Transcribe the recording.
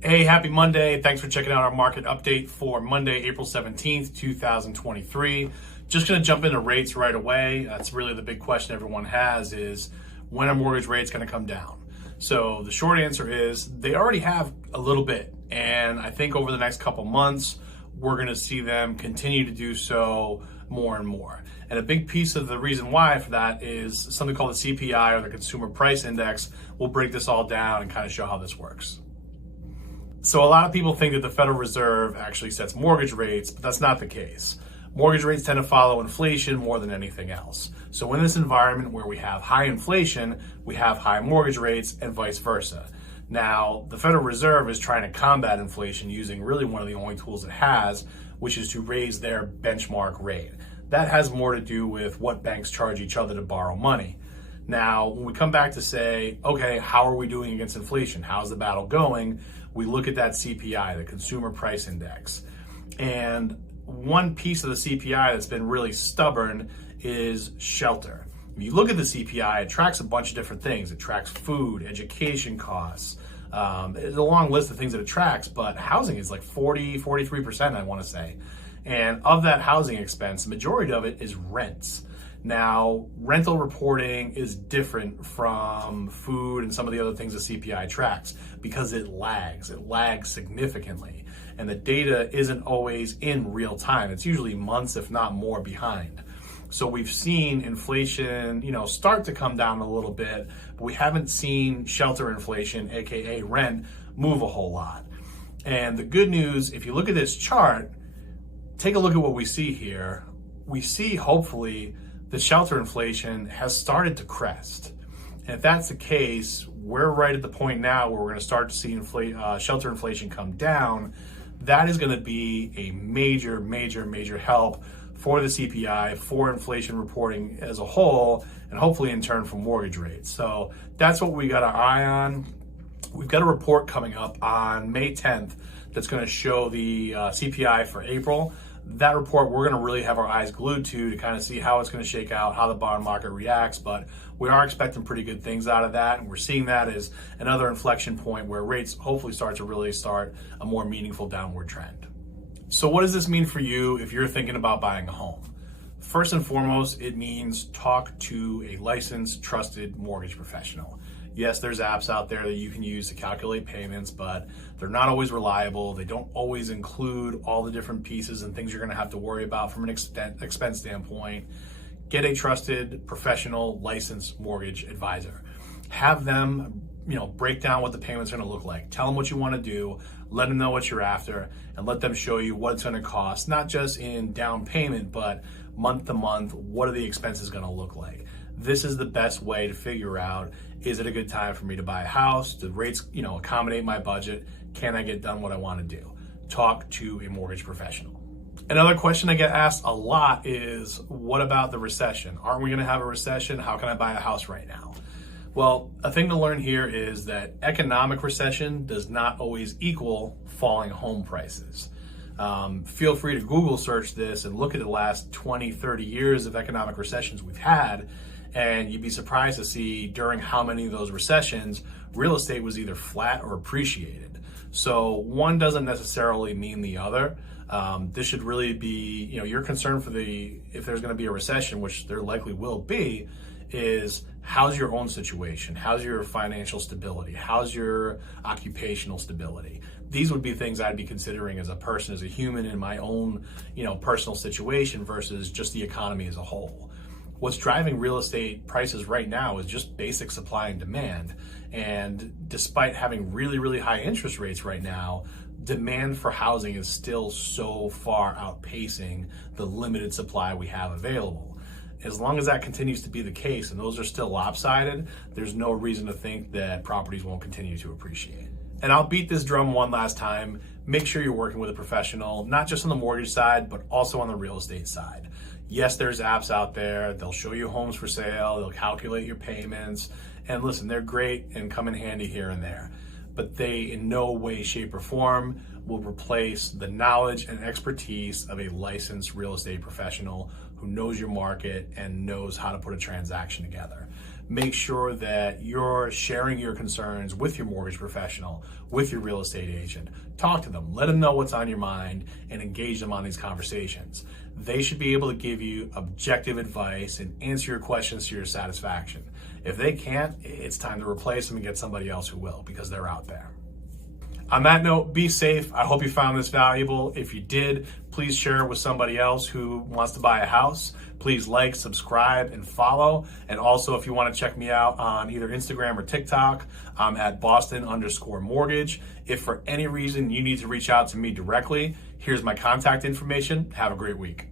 Hey, happy Monday. Thanks for checking out our market update for Monday, April 17th, 2023. Just going to jump into rates right away. That's really the big question everyone has is when are mortgage rates going to come down? So the short answer is they already have a little bit. And I think over the next couple months, we're going to see them continue to do so more and more. And a big piece of the reason why for that is something called the CPI or the Consumer Price Index. We'll break this all down and kind of show how this works. So a lot of people think that the Federal Reserve actually sets mortgage rates, but that's not the case. Mortgage rates tend to follow inflation more than anything else. So in this environment where we have high inflation, we have high mortgage rates and vice versa. Now, the Federal Reserve is trying to combat inflation using really one of the only tools it has, which is to raise their benchmark rate. That has more to do with what banks charge each other to borrow money. Now, when we come back to say, okay, how are we doing against inflation? How's the battle going? We look at that CPI, the Consumer Price Index. And one piece of the CPI that's been really stubborn is shelter. If you look at the CPI, it tracks a bunch of different things. It tracks food, education costs. It's a long list of things that it tracks, but housing is like 43%, I want to say. And of that housing expense, the majority of it is rents. Now, rental reporting is different from food and some of the other things the CPI tracks because it lags. It lags significantly. And the data isn't always in real time. It's usually months, if not more, behind. So we've seen inflation, start to come down a little bit, but we haven't seen shelter inflation, AKA rent, move a whole lot. And the good news, if you look at this chart, take a look at what we see here. We see, hopefully, the shelter inflation has started to crest. And if that's the case, we're right at the point now where we're going to start to see shelter inflation come down. That is going to be a major, major, major help for the CPI, for inflation reporting as a whole, and hopefully in turn for mortgage rates. So that's what we got our eye on. We've got a report coming up on May 10th that's going to show the CPI for April. That report we're going to really have our eyes glued to kind of see how it's going to shake out, how the bond market reacts, but we are expecting pretty good things out of that, and we're seeing that as another inflection point where rates hopefully start a more meaningful downward trend. So what does this mean for you if you're thinking about buying a home? First and foremost, it means talk to a licensed, trusted mortgage professional. Yes, there's apps out there that you can use to calculate payments, but they're not always reliable. They don't always include all the different pieces and things you're going to have to worry about from an expense standpoint. Get a trusted, professional, licensed mortgage advisor. Have them, break down what the payment's going to look like. Tell them what you want to do. Let them know what you're after, and let them show you what it's going to cost, not just in down payment, but month to month. What are the expenses going to look like? This is the best way to figure out, is it a good time for me to buy a house? Do the rates, accommodate my budget? Can I get done what I want to do? Talk to a mortgage professional. Another question I get asked a lot is, what about the recession? Aren't we going to have a recession? How can I buy a house right now? Well, a thing to learn here is that economic recession does not always equal falling home prices. Feel free to Google search this and look at the last 20, 30 years of economic recessions we've had, and you'd be surprised to see during how many of those recessions, real estate was either flat or appreciated. So one doesn't necessarily mean the other. This should really be, your concern for if there's going to be a recession, which there likely will be, is how's your own situation? How's your financial stability? How's your occupational stability? These would be things I'd be considering as a person, as a human in my own, personal situation versus just the economy as a whole. What's driving real estate prices right now is just basic supply and demand. And despite having really, really high interest rates right now, demand for housing is still so far outpacing the limited supply we have available. As long as that continues to be the case and those are still lopsided, there's no reason to think that properties won't continue to appreciate. And I'll beat this drum one last time. Make sure you're working with a professional, not just on the mortgage side, but also on the real estate side. Yes, there's apps out there. They'll show you homes for sale. They'll calculate your payments. And listen, they're great and come in handy here and there. But they in no way, shape, or form will replace the knowledge and expertise of a licensed real estate professional who knows your market and knows how to put a transaction together. make sure that you're sharing your concerns with your mortgage professional, with your real estate agent. Talk to them, let them know what's on your mind, and engage them on these conversations. They should be able to give you objective advice and answer your questions to your satisfaction. If they can't, it's time to replace them and get somebody else who will, because they're out there. On that note, be safe. I hope you found this valuable. If you did, please share it with somebody else who wants to buy a house. Please like, subscribe, and follow. And also, if you want to check me out on either Instagram or TikTok, I'm at Boston_mortgage. If for any reason you need to reach out to me directly, here's my contact information. Have a great week.